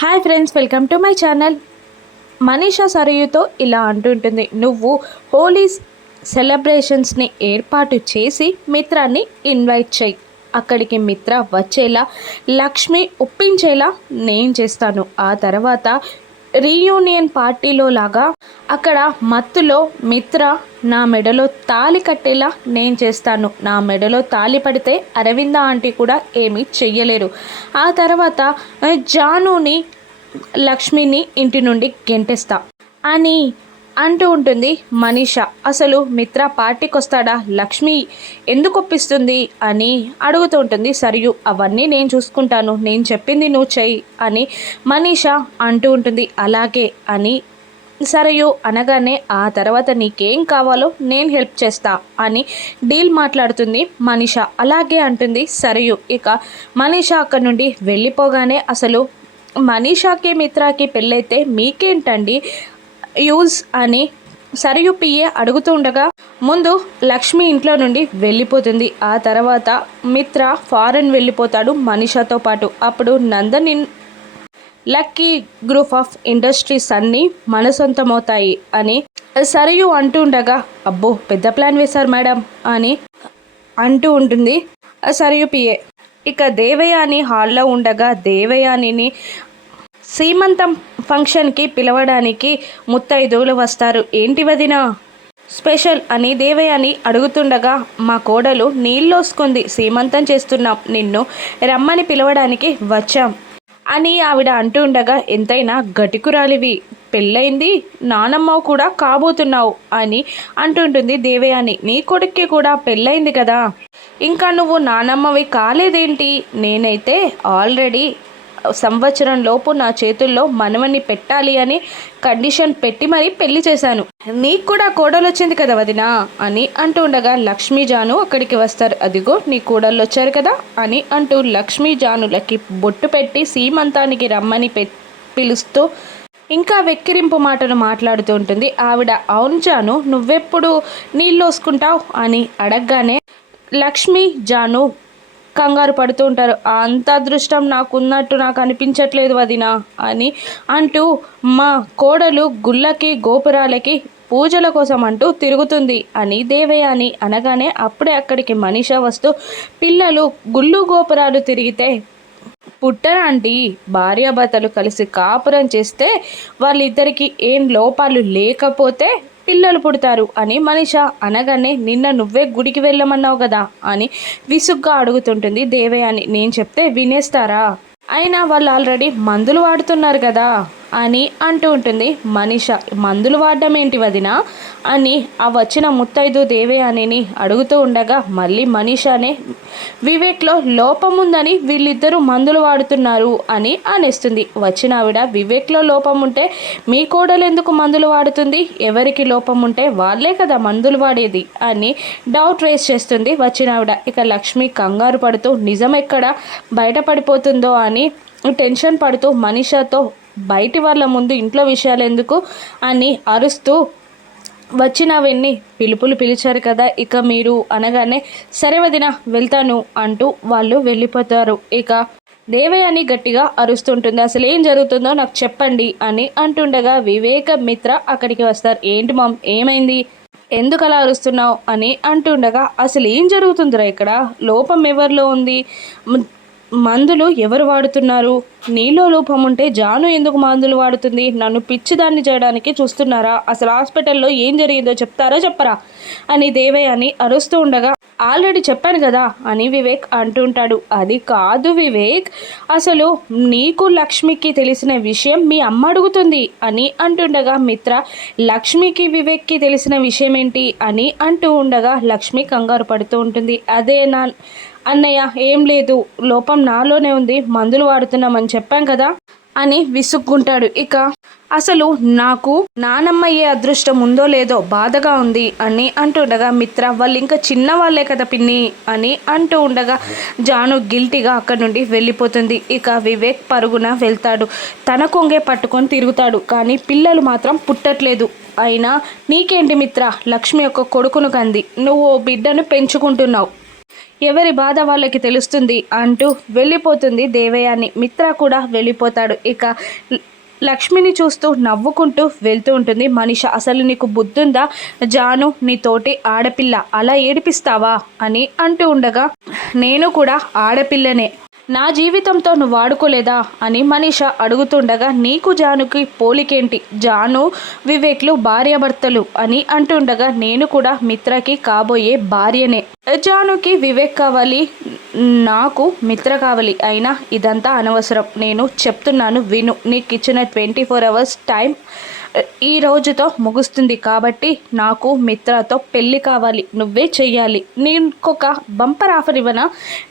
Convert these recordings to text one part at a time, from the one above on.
Hi friends, welcome to my channel. Manisha సరయుతో ఇలా అంటుంటుంది, నువ్వు హోలీ సెలబ్రేషన్స్ని ఏర్పాటు చేసి మిత్రాన్ని ఇన్వైట్ చేయి. అక్కడికి మిత్ర వచ్చేలా లక్ష్మి ఒప్పించేలా నేను చేస్తాను. ఆ తర్వాత రీయూనియన్ పార్టీలో లాగా అక్కడ మత్తులో మిత్ర నా మెడలో తాళి కట్టేలా నేను చేస్తాను. నా మెడలో తాళి పడితే అరవింద ఆంటీ కూడా ఏమీ చెయ్యలేరు. ఆ తర్వాత జానుని లక్ష్మిని ఇంటి నుండి గెంటేస్తా అని అంటూ ఉంటుంది మనీష. అసలు మిత్ర పార్టీకి వస్తాడా, లక్ష్మి ఎందుకు ఒప్పిస్తుంది అని అడుగుతూ ఉంటుంది సరియు. అవన్నీ నేను చూసుకుంటాను, నేను చెప్పింది నువ్వు చెయ్యి అని మనీష అంటూ ఉంటుంది. అలాగే అని సరయు అనగానే ఆ తర్వాత నీకేం కావాలో నేను హెల్ప్ చేస్తా అని డీల్ మాట్లాడుతుంది మనీష. అలాగే అంటుంది సరయు. ఇక మనీష అక్కడి నుండి వెళ్ళిపోగానే అసలు మనీషాకి మిత్రాకి పెళ్ళైతే మీకేంటండి యూజ్ అని సరియు పిఏ అడుగుతూ ఉండగా ముందు లక్ష్మి ఇంట్లో నుండి వెళ్ళిపోతుంది. ఆ తర్వాత మిత్ర ఫారెన్ వెళ్ళిపోతాడు మనీషాతో పాటు. అప్పుడు Nandan lucky group of industries అన్నీ మన సొంతమవుతాయి అని సరియు అంటూ ఉండగా, అబ్బో పెద్ద ప్లాన్ వేశారు మేడం అని అంటూ ఉంటుంది సరియు పిఏ. ఇక దేవయాని హాల్లో ఉండగా దేవయానిని సీమంతం ఫంక్షన్కి పిలవడానికి ముత్తైదువులు వస్తారు. ఏంటి వదిన స్పెషల్ అని దేవయాని అడుగుతుండగా, మా కోడలు నీళ్ళోసుకుంది, సీమంతం చేస్తున్నాం, నిన్ను రమ్మని పిలవడానికి వచ్చాం అని ఆవిడ అంటూ ఉండగా, ఎంతైనా గటికురాలివి, పెళ్ళైంది, నానమ్మ కూడా కాబోతున్నావు అని అంటుంటుంది దేవయాని. నీ కొడుక్కి కూడా పెళ్ళైంది కదా, ఇంకా నువ్వు నానమ్మవి కాలేదేంటి? నేనైతే ఆల్రెడీ సంవత్సరం లోపు నా చేతుల్లో మనవన్ని పెట్టాలి అని కండిషన్ పెట్టి మరీ పెళ్లి చేశాను. నీకు కూడా కోడలు వచ్చింది కదా వదినా అని అంటూ ఉండగా లక్ష్మీ జాను అక్కడికి వస్తారు. అదిగో నీ కోడళ్ళు వచ్చారు కదా అని అంటూ లక్ష్మీ జానులకి బొట్టు పెట్టి సీమంతానికి రమ్మని పిలుస్తూ ఇంకా వెక్కిరింపు మాటలు మాట్లాడుతూ ఉంటుంది ఆవిడ. అవును జాను, నువ్వెప్పుడు నీళ్ళోసుకుంటావు అని అడగగానే లక్ష్మీ జాను కంగారు పడుతూ ఉంటారు. అంత అదృష్టం నాకున్నట్టు నాకు అనిపించట్లేదు వదినా అని అంటూ, మా కోడలు గుళ్ళకి గోపురాలకి పూజల కోసం అంటూ తిరుగుతుంది అని దేవయాని అనగానే అప్పుడే అక్కడికి మనీష వస్తూ, పిల్లలు గుళ్ళు గోపురాలు తిరిగితే పుట్టరాంటి, భార్యాభర్తలు కలిసి కాపురం చేస్తే వాళ్ళిద్దరికీ ఏం లోపాలు లేకపోతే పిల్లలు పుడతారు అని మనీష అనగానే, నిన్న నువ్వే గుడికి వెళ్ళమన్నావు కదా అని విసుగ్గా అడుగుతుంటుంది దేవయాని. నేను చెప్తే వినేస్తారా, అయినా వాళ్ళు ఆల్రెడీ మందులు వాడుతున్నారు కదా అని అంటూ ఉంటుంది మనీష. మందులు వాడడం ఏంటి వదినా అని ఆ వచ్చిన ముత్తైదు దేవయానిని అడుగుతూ ఉండగా మళ్ళీ మనీషానే, వివేక్లో లోపం ఉందని వీళ్ళిద్దరూ మందులు వాడుతున్నారు అని అనేస్తుంది. వచ్చిన ఆవిడ, వివేక్లో లోపం ఉంటే మీ కోడలు ఎందుకు మందులు వాడుతుంది? ఎవరికి లోపం ఉంటే వాళ్ళే కదా మందులు వాడేది అని డౌట్ రేస్ చేస్తుంది వచ్చిన ఆవిడ. ఇక లక్ష్మి కంగారు పడుతూ నిజం ఎక్కడ బయటపడిపోతుందో అని టెన్షన్ పడుతూ మనీషాతో, బయటి వాళ్ళ ముందు ఇంట్లో విషయాలు ఎందుకు అని అరుస్తూ, వచ్చినవన్నీ పిలుపులు పిలిచారు కదా ఇక మీరు అనగానే, సరే వదిన వెళ్తాను అంటూ వాళ్ళు వెళ్ళిపోతారు. ఇక దేవయాని గట్టిగా అరుస్తుంటుంది, అసలు ఏం జరుగుతుందో నాకు చెప్పండి అని అంటుండగా వివేక మిత్ర అక్కడికి వస్తారు. ఏంటి మామ్, ఏమైంది, ఎందుకు అలా అరుస్తున్నావు అని అంటుండగా, అసలు ఏం జరుగుతుందిరా ఇక్కడ, లోపం ఎవరిలో ఉంది, మందులు ఎవరు వాడుతున్నారు, నీలో లోపం ఉంటే జాను ఎందుకు మందులు వాడుతుంది, నన్ను పిచ్చిదాన్ని చేయడానికి చూస్తున్నారా, అసలు హాస్పిటల్లో ఏం జరిగిందో చెప్తారా చెప్పరా అని దేవయాని అరుస్తూ ఉండగా, ఆల్రెడీ చెప్పాను కదా అని వివేక్ అంటుంటాడు. అది కాదు వివేక్, అసలు నీకు లక్ష్మికి తెలిసిన విషయం మీ అమ్మ అడుగుతుంది అని అంటుండగా మిత్ర, లక్ష్మికి వివేక్కి తెలిసిన విషయం ఏంటి అని అంటూ ఉండగా లక్ష్మి కంగారు పడుతూ ఉంటుంది. అదే అన్నయ్య, ఏం లేదు, లోపం నాలోనే ఉంది, మందులు వాడుతున్నామని చెప్పాం కదా అని విసుక్కుంటాడు. ఇక అసలు నాకు నానమ్మయ్యే అదృష్టం ఉందో లేదో బాధగా ఉంది అని అంటుండగా మిత్ర, వాళ్ళు ఇంకా చిన్నవాళ్ళే కదా పిన్ని అని అంటూ ఉండగా జాను గిల్టీగా అక్కడి నుండి వెళ్ళిపోతుంది. ఇక వివేక్ పరుగున వెళ్తాడు, తన కొంగే పట్టుకొని తిరుగుతాడు, కానీ పిల్లలు మాత్రం పుట్టట్లేదు. అయినా నీకేంటి మిత్ర, లక్ష్మి యొక్క కొడుకును కంది, నువ్వు బిడ్డను పెంచుకుంటున్నావు, ఎవరి బాధ వాళ్ళకి తెలుస్తుంది అంటూ వెళ్ళిపోతుంది దేవయాని. మిత్ర కూడా వెళ్ళిపోతాడు. ఇక లక్ష్మిని చూస్తూ నవ్వుకుంటూ వెళ్తూ ఉంటుంది మనిష. అసలు నీకు బుద్ధుందా జాను, నీ తోటి ఆడపిల్ల అలా ఏడిపిస్తావా అని అంటూ ఉండగా, నేను కూడా ఆడపిల్లనే, నా జీవితంతో నువ్వు వాడుకోలేదా అని మనీష అడుగుతుండగా, నీకు జానుకి పోలికేంటి, జాను వివేక్లు భార్యాభర్తలు అని అంటుండగా, నేను కూడా మిత్రకి కాబోయే భార్యనే. జానుకి వివేక్ కావాలి, నాకు మిత్ర కావాలి. అయినా ఇదంతా అనవసరం, నేను చెప్తున్నాను విను. నీకు ఇచ్చిన 24 hours టైం ఈ రోజుతో ముగుస్తుంది కాబట్టి నాకు మిత్రతో పెళ్ళి కావాలి, నువ్వే చెయ్యాలి. నీకొక బంపర్ ఆఫర్ ఇవ్వనా,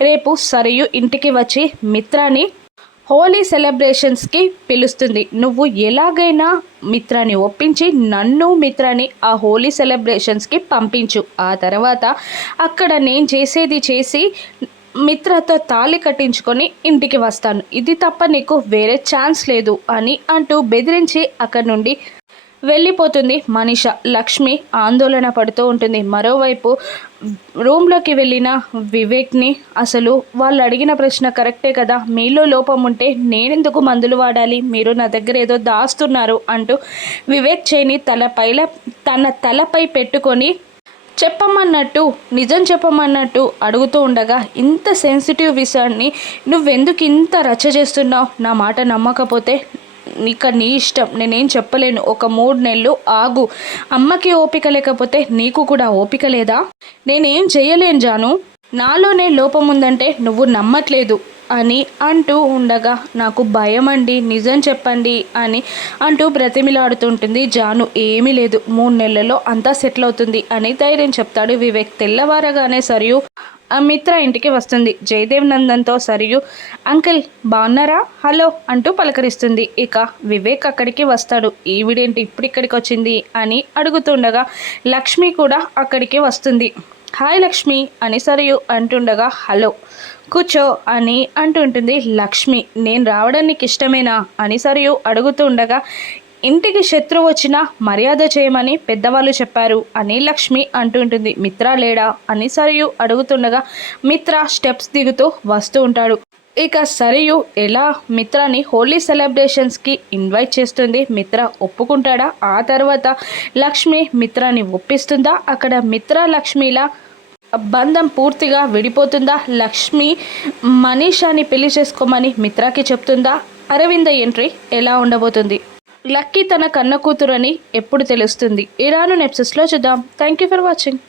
రేపు సరియు ఇంటికి వచ్చి మిత్రాని హోలీ సెలబ్రేషన్స్కి పిలుస్తుంది. నువ్వు ఎలాగైనా మిత్రాన్ని ఒప్పించి నన్ను మిత్రాన్ని ఆ హోలీ సెలబ్రేషన్స్కి పంపించు. ఆ తర్వాత అక్కడ నేను చేసేది చేసి మిత్రతో తాళి కట్టించుకొని ఇంటికి వస్తాను. ఇది తప్ప నీకు వేరే ఛాన్స్ లేదు అని అంటూ బెదిరించి అక్కడి నుండి వెళ్ళిపోతుంది మనిష. లక్ష్మి ఆందోళన పడుతూ ఉంటుంది. మరోవైపు రూమ్లోకి వెళ్ళిన వివేక్ని, అసలు వాళ్ళు అడిగిన ప్రశ్న కరెక్టే కదా, మీలో లోపం ఉంటే నేనెందుకు మందులు వాడాలి, మీరు నా దగ్గర ఏదో దాస్తున్నారు అంటూ వివేక్ చేని తన తలపై పెట్టుకొని చెప్పమన్నట్టు, నిజం చెప్పమన్నట్టు అడుగుతూ ఉండగా, ఇంత సెన్సిటివ్ విషయాన్ని నువ్వెందుకు ఇంత రచ్చ చేస్తున్నావు, నా మాట నమ్మకపోతే ఇక నీ ఇష్టం, నేనేం చెప్పలేను, ఒక 3 నెలలు ఆగు. అమ్మకి ఓపిక లేకపోతే నీకు కూడా ఓపిక లేదా? నేనేం చేయలేను జాను, నాలోనే లోపం ఉందంటే నువ్వు నమ్మట్లేదు అని అంటూ ఉండగా, నాకు భయం అండి, నిజం చెప్పండి అని అంటూ బ్రతిమిలాడుతుంటుంది జాను. ఏమీ లేదు, 3 నెలల్లో అంతా సెటిల్ అవుతుంది అని ధైర్యం చెప్తాడు వివేక్. తెల్లవారగానే సరియు మిత్ర ఇంటికి వస్తుంది. జయదేవ్ నందన్తో సరియు, అంకిల్ బాగున్నారా, హలో అంటూ పలకరిస్తుంది. ఇక వివేక్ అక్కడికి వస్తాడు. ఈవిడేంటి ఇప్పుడు ఇక్కడికి వచ్చింది అని అడుగుతుండగా, లక్ష్మి కూడా అక్కడికి వస్తుంది. హాయ్ లక్ష్మి అని సరియు అంటుండగా, హలో కూర్చో అని అంటుంటుంది లక్ష్మి. నేను రావడం నీకు ఇష్టమేనా అని సరియు అడుగుతుండగా, ఇంటికి శత్రువు వచ్చినా మర్యాద చేయమని పెద్దవాళ్ళు చెప్పారు అని లక్ష్మి అంటుంటుంది. మిత్ర లేడా అని సరియు అడుగుతుండగా, మిత్ర స్టెప్స్ దిగుతూ వస్తూ ఉంటాడు. ఇక సరియు ఎలా మిత్రాని హోలీ సెలబ్రేషన్స్కి ఇన్వైట్ చేస్తుంది. మిత్ర ఒప్పుకుంటాడా? ఆ తర్వాత లక్ష్మి మిత్రాని ఒప్పిస్తుందా? అక్కడ మిత్ర లక్ష్మిలా బంధం పూర్తిగా విడిపోతుందా? లక్ష్మి మనీషాని పెళ్లి చేసుకోమని మిత్రాకి చెప్తుందా? అరవింద ఎంట్రీ ఎలా ఉండబోతుంది? లక్కీ తన కన్న కూతురని ఎప్పుడు తెలుస్తుంది? ఇరాను నెప్సెస్లో చూద్దాం. Thank you for watching.